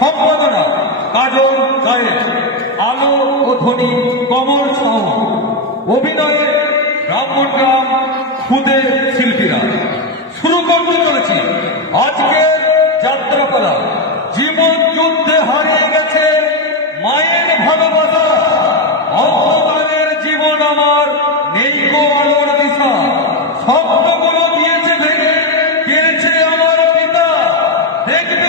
সম্পাদনা কাজল গায়ে আলো ও ধ্বনি, কমল সহ। অভিনয়ে ব্রাহ্মণগ্রাম খুদে শিল্পীরা। শুরু করতে চলেছি। আজকের যাত্রাপালা। জীবন যুদ্ধে হারিয়ে গেছে মায়ের ভালোবাসা। অন্ধকারের জীবন আমার নেই গো আলোর দিশা। স্বপ্নগুলো দিয়েছে ভেঙে, কেড়েছে আমার পিতা। দেখবে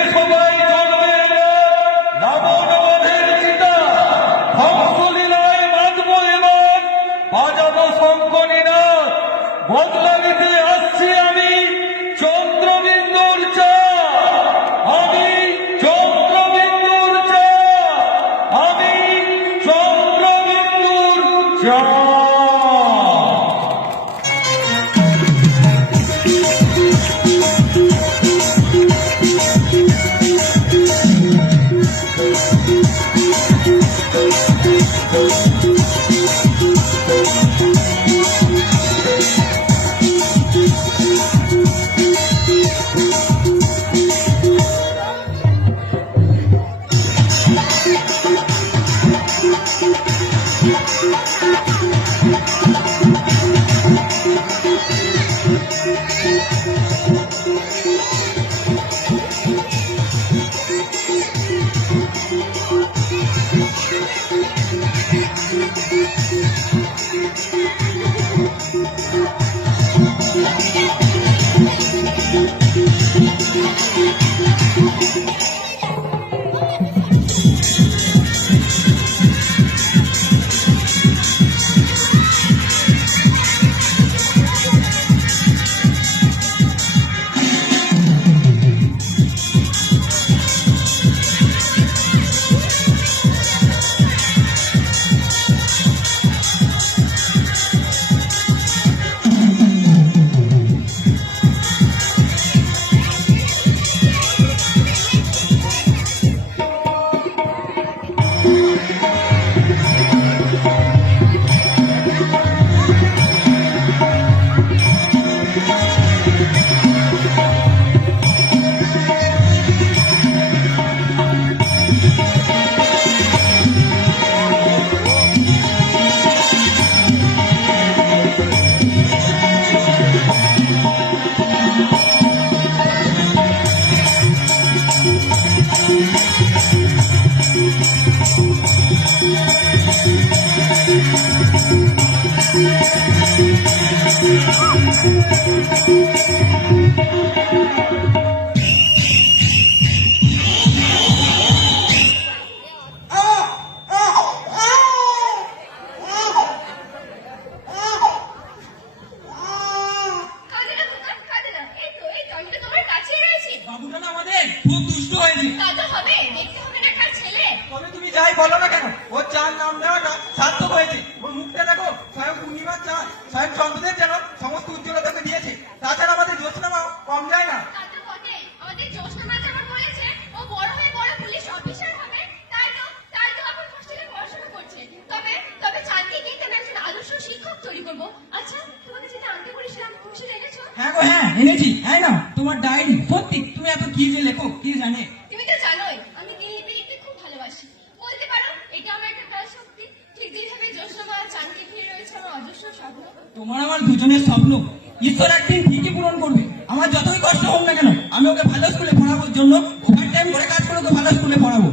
দুজনের ঈশ্বর একদিন ঠিকই পূরণ করবে। আমার যতই কষ্ট হোক না কেন, আমি ওকে ভালো স্কুলে পড়াবোর জন্য ওভার টাইম করে কাজ করে ওকে ভালো স্কুলে পড়াবো।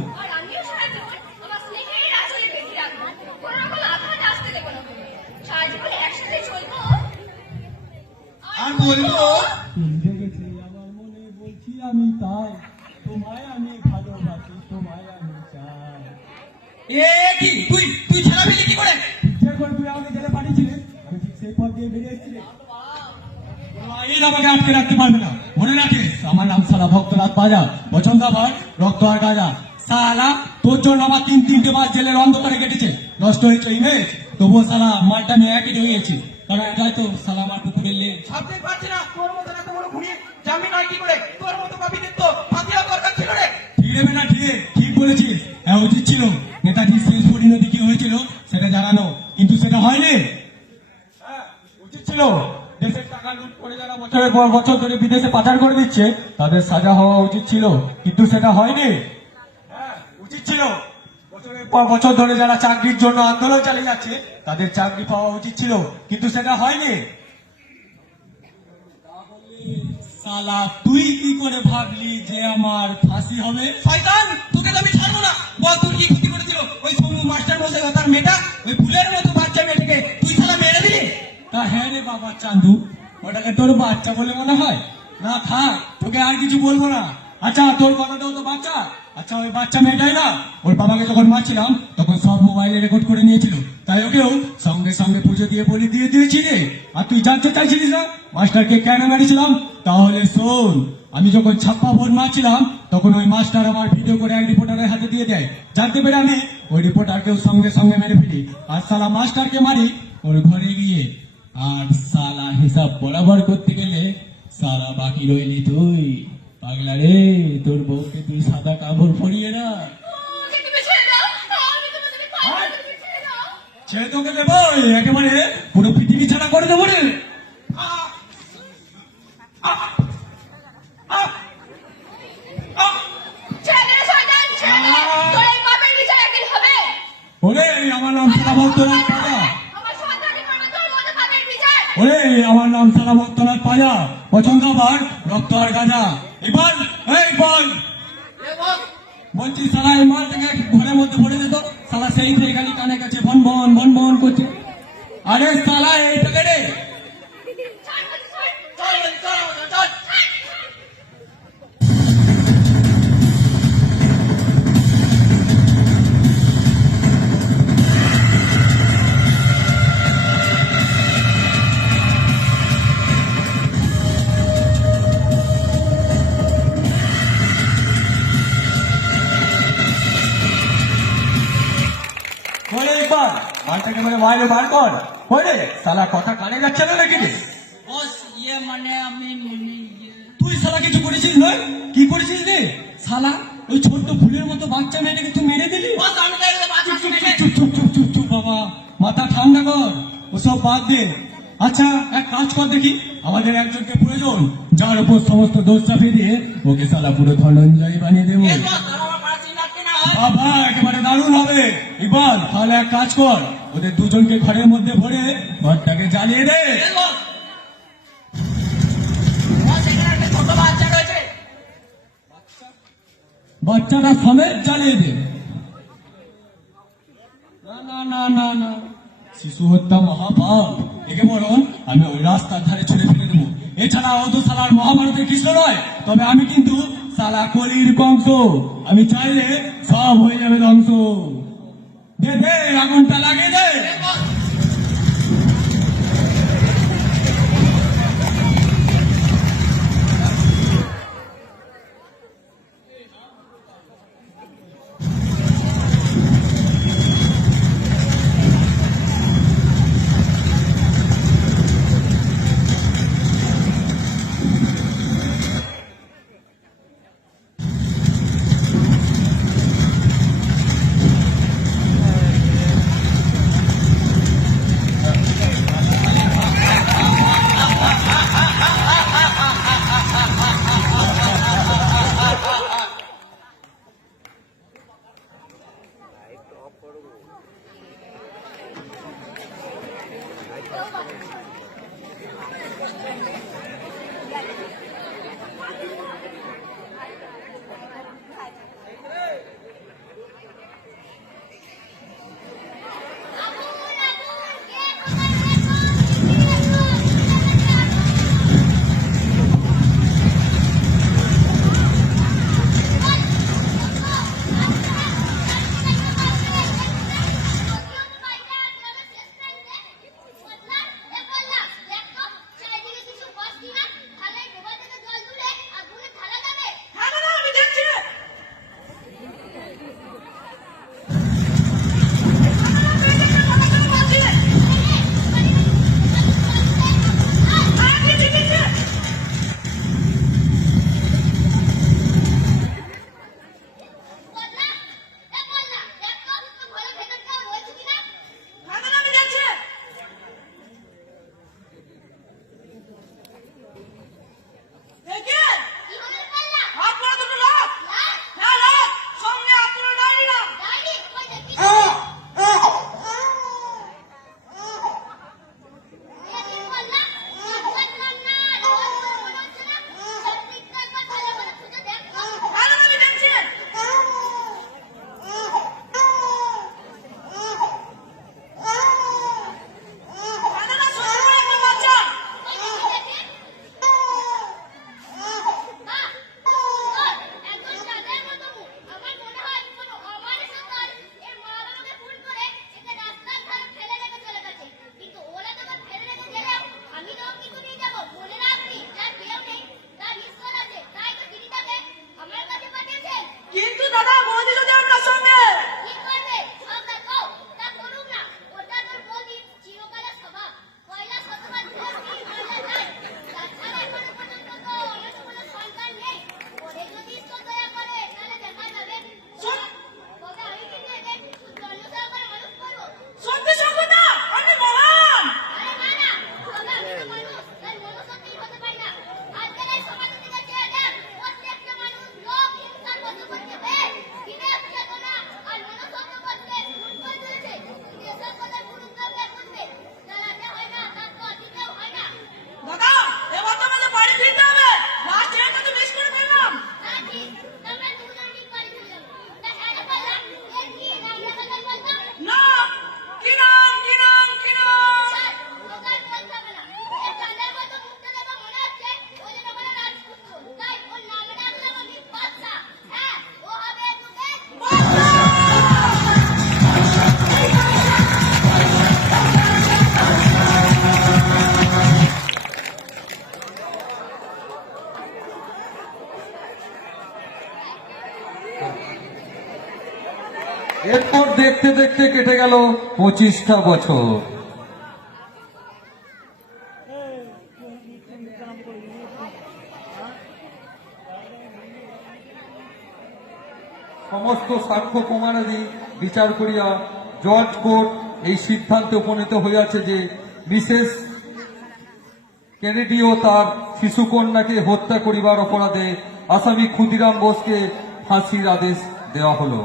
আমি তাই তোমায় আমি ভালোবাসি তোমায় আমি চাই এ কি? ঠিক সেই পথ দিয়ে বেরিয়ে এসেছিলে এই আমাকে আটকে রাখতে পারবে না। মনে রাখিস আমার নাম সালা ভক্তনাথ বাজা পছন্দ আমার রক্ত আর গাজা। সালা তোর জন্য আমার তিন তিনটে বার জেলের অন্ধকারে কেটেছে। নষ্ট হয়েছে ইমেজ তবুও সালা মালটা আমি একই হয়েছি কারণ এটাই তো সালা আমার পুকুরের লেজ ভাবতে পারছি না। তোর মতো এত বড় খুনি জামিন হয় কি করে? তোর মতো পাপিদের তো ফাঁসি দরকার ছিল রে। ঠিক দেবে না ঠিক ঠিক বলেছিস। হ্যাঁ উচিত ছিল। নেতাজির শেষ পরিণতি কি হয়েছিল সেটা জানানো। কিন্তু সেটা হয়নি। হ্যাঁ, ছিল। দেশের টাকা লুট করে যারা বছরের পর বছর ধরে বিদেশে পাচার করে দিচ্ছে, তাদের সাজা হওয়া উচিত ছিল। কিন্তু সেটা হয়নি। ছিল। বছরের পর বছর ধরে যারা চাকরির জন্য আন্দোলন চালিয়ে যাচ্ছে, তাদের চাকরি পাওয়া উচিত ছিল। কিন্তু সেটা হয়নি। সালা তুই কি করে ভাবলি যে আমার ফাঁসি হবে? শয়তান, তোকে আমি ছাড়বো না। বল তুই কি ক্ষতি করেছিল? ওই সোনু মাস্টার মশাই তার মেয়েটা, ওই ফুলের মতো বাচ্চা মেয়েটাকে। তুই সালা তা হ্যাঁ রে বাবা, চান্দু। ওটাকে তোর বাচ্চা বলে মনে হয়? না, থাক, তোকে আর কিছু বলব না। আচ্ছা তোর কথাটাও তো বাচ্চা। আচ্ছা ওই বাচ্চা মেয়েটাই না? ওর বাবাকে যখন মারছিলাম, তখন সব মোবাইলে রেকর্ড করে নিয়েছিল। তাই ওকেও সঙ্গে সঙ্গে পুজো দিয়ে বলি দিয়ে দিয়েছি রে। আর তুই জানতে চাইছিলিস না? মাস্টারকে কেন মেরেছিলাম? তাহলে শোন, আমি যখন ছাপ্পা ভোট মারছিলাম, তখন ওই মাস্টার আমার ভিডিও করে এক রিপোর্টারের হাতে দিয়ে দেয়। জানতে পেরে আমি ওই রিপোর্টারকেও সঙ্গে সঙ্গে মেরে ফেলি। আর সালা মাস্টারকে মারি ওর ঘরে গিয়ে। আর সালা হিসাব বরাবর করতে গেলে সালা বাকি রইলি তুই। পাগলা রে তোর বউকে তুই সাদা কাপড় পরিয়ে না। ছেড়ে তোকে দেবো একেবারে পুরো পৃথিবী ছাড়া করে দেবো রে। ওরে আমার নাম সারা ভক্তনাথ পাজা আমার সন্তানের করবে তোর মতো পাপের বিচার ওরে আমার নাম সারা ভক্তনাথ পাজা পছন্দ আবার রক্ত আর গাজা। এবার এই বল। বলছি, সারা এই মাল থেকে ঘরের মধ্যে পড়ে যেত, সারা সেই সেই খালি কানে কাছে বন বন বন বন করছে। আরে সারা এই থেকে রে মানে বাইরে বার কর। বলে সালা কথা কানে যাচ্ছে না নাকি বস ইয়ে মানে আমি ইয়ে। তুই সালা কিছু করেছিস নয় কি করেছিস রে? সালা ওই ছোট্ট ফুলের মতো বাচ্চা মেয়েটাকে তুই মেরে দিলি? চুপ, চুপ, চুপ, চুপ, চুপ, বাবা। মাথা ঠান্ডা কর। ওসব বাদ দে। আচ্ছা এক কাজ কর দেখি। আমাদের একজনকে প্রয়োজন যার উপর সমস্ত দোষ চাপিয়ে দিয়ে ওকে সালা পুরো ধনঞ্জয় বানিয়ে দেবো। একেবারে দারুণ হবে। তাহলে এক কাজ কর, ওদের দুজনকে ঘরের মধ্যে ভরে ঘরটাকে জ্বালিয়ে দে। বাচ্চাটা সমেত জ্বালিয়ে দে। শিশু হত্যা মহাপাপ। একে বরং আমি ওই রাস্তার ধারে ছুড়ে ফেলে দেবো। এছাড়া ও তো সালার মহাভারতের কৃষ্ণ নয়, তবে আমি কিন্তু সালা কলির কংস আমি চাইলে সব হয়ে যাবে ধ্বংস। দে আগুনটা লাগিয়ে দে। పొడుగు গেল পঁচিশটা বছর। সমস্ত সাক্ষ্য প্রমাণাদি বিচার করিয়া জজ কোর্ট এই সিদ্ধান্তে উপনীত হইয়াছে যে মিসেস কেনেডি ও তার শিশুকন্যাকে হত্যা করিবার অপরাধে আসামি ক্ষুদিরাম বোসকে ফাঁসির আদেশ দেওয়া হলো।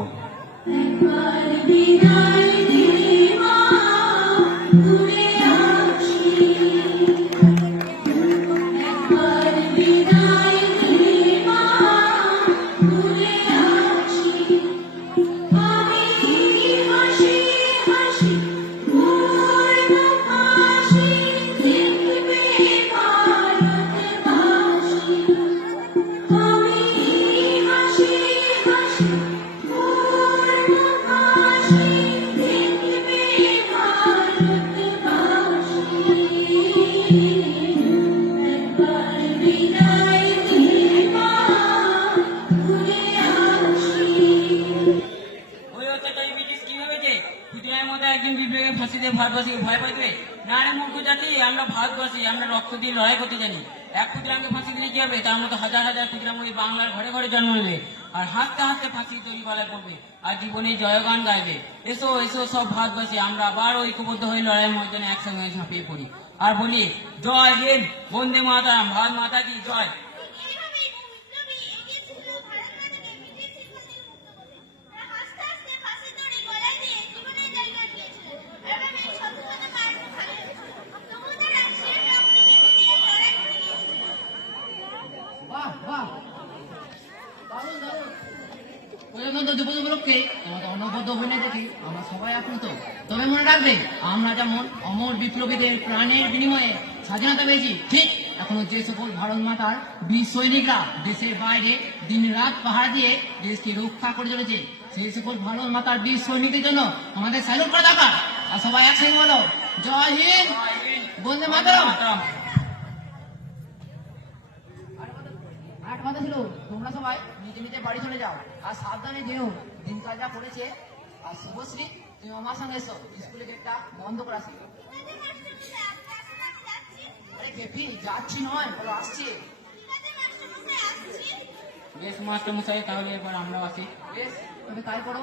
ভারতবাসীকে ভয় পাইবে? না রে মূর্খ জাতি, আমরা ভারতবাসী, আমরা রক্ত দিয়ে লড়াই করতে জানি। এক ক্ষুদ্রাঙ্গে ফাঁসি দিলে কি হবে? তার মতো হাজার হাজার ক্ষুদ্রাঙ্গ বাংলার ঘরে ঘরে জন্ম নেবে আর হাসতে হাসতে ফাঁসি তৈরি পালা করবে আর জীবনে জয়গান গাইবে। এসো এসো সব ভারতবাসী, আমরা আবার ঐক্যবদ্ধ হয়ে লড়াইয়ের ময়দানে একসঙ্গে ঝাঁপিয়ে পড়ি। আর বলি, জয় হিন্দ, বন্দে মাতারাম, ভারত মাতা কি, জয় এইভাবেই বিপ্লবী এগিয়েছিল ভারত মাতাকে ব্রিটিশ শিক্ষার্থীর মুক্ত করতে। তারা হাসতে হাসতে ফাঁসির দড়ি গলায় দিয়ে জীবনের জায়গা দিয়েছিলেন। এভাবে শত শত মানুষ ভালোবেসেছিল। তবুও তারা শেষ রক্ত বিন্দু দিয়ে লড়াই করে গিয়েছিল। বাহ বাহ দারুণ দারুণ প্রজাতন্ত্র দিবস উপলক্ষে তোমাদের অনবদ্য অভিনয় দেখি আমরা সবাই আপ্লুত মনে আমরা যেমন অমর বিপ্লবীদের প্রাণের বিনিময়ে স্বাধীনতা পেয়েছি, ঠিক এখনও যে সকল ভারত মাতার বীর সৈনিকরা দেশের বাইরে দিন রাত পাহাড় দিয়ে দেশকে রক্ষা করে চলেছে, সেই সকল ভারত মাতার বীর সৈনিকদের জন্য আমাদের স্যালুট করা দরকার আর সবাই একসঙ্গে বলো, জয় হিন্দ, বন্দে মাতরম। কথা ছিল, তোমরা সবাই নিজে নিজে বাড়ি চলে যাও, আর সাবধানে যেও। দিনকাল যা পড়েছে, আর শুভশ্রী তুমি আমার সঙ্গে এসো স্কুলে গেটটা বন্ধ করে আসছি। আরে কেপি যাচ্ছি নয় বলো আসছি। বেশ মাস্টার মশাই তাহলে এবার আমরা আসি বেশ তুমি তাই করো